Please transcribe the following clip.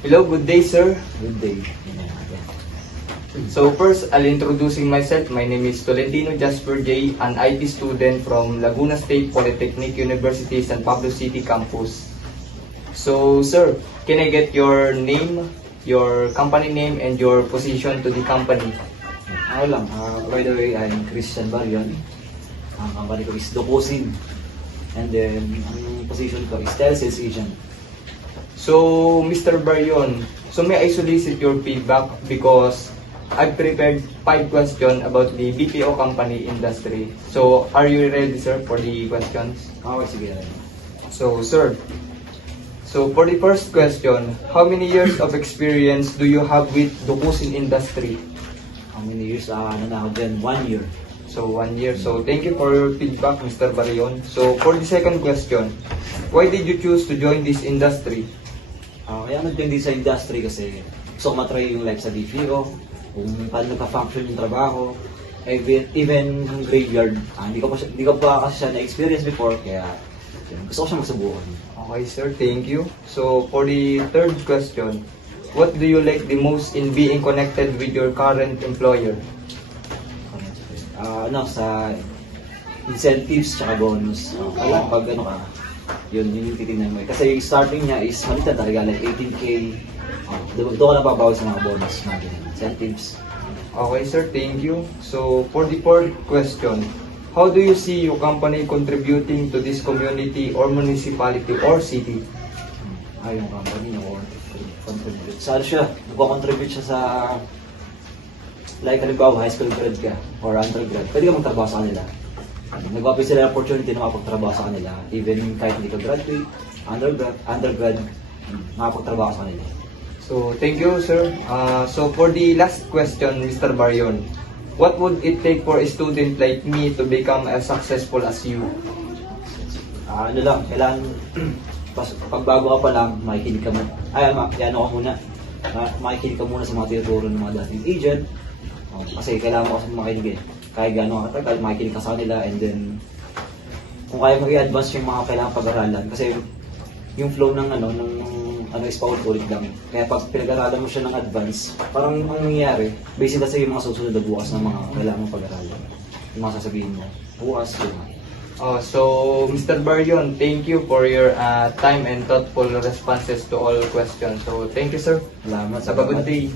Hello, good day, sir. Good day. So first, I'll introducing myself. My name is Tolentino Jasper J, an IT student from Laguna State Polytechnic University, San Pablo City campus. So, sir, can I get your name, your company name, and your position to the company? Ako lang. By the way, I'm Christian Barion. Ang company ko is Docosin. And then, ang position ko is Telesales Agent. So, Mr. Baryon, so may I solicit your feedback because I've prepared 5 questions about the BPO company industry. So, are you ready, sir, for the questions? Okay, sige. So, sir, so for the first question, how many years of experience do you have with Dokusin industry? How many years? Ano na ako dyan? 1 year. So, 1 year. So, thank you for your feedback, Mr. Baryon. So, for the second question, why did you choose to join this industry? Kaya nag-join din sa industry kasi gusto ko matry yung life sa BPO, kung paano nagka-function yung trabaho, even graveyard. Hindi ko pa kasi siya na-experience before, kaya gusto ko siya magsubukan. Okay, sir. Thank you. So, for the third question, what do you like the most in being connected with your current employer? Sa incentives tsaka bonus. Kaya pag yun yung titignan mo. Kasi yung starting niya is malitan talaga, like 18K. Doon ko na pabawas sa mga bonus, mga incentives. Okay, sir. Thank you. So, for the fourth question, how do you see your company contributing to this community or municipality or city? Yung company niya contribute. Saan siya? Nagko-contribute siya sa like halimbawa high school grad ka or undergrad. Pwede ka magtrabaho sa kanila. Nag-offer sila opportunity na makapagtrabaho sa kanila. Even kahit hindi ka graduate, undergrad, makapagtrabaho sa kanila. So, thank you, sir. So, for the last question, Mr. Baryon, what would it take for a student like me to become as successful as you? Kailangan pag bago ka pa lang, makikinig ka muna. Makikinig ka muna sa mga tinuturo ng mga dating agent. Kasi kailangan mo kasi makinig eh. Kahit gano'n katagal, makikinig ka sa kanila, and then kung kaya mo i-advance yung mga kailangan pag-aralan. Kasi yung flow ng is paulit-ulit lang. Kaya pag pinag-aralan mo siya ng advance, parang ang nangyayari, based kasi yung mga susunod na bukas ng mga kailangan mong pag-aralan. Yung mga sasabihin mo, bukas yun. So, Mr. Baryon, thank you for your time and thoughtful responses to all questions. So, thank you, sir. Salamat. Have a good day.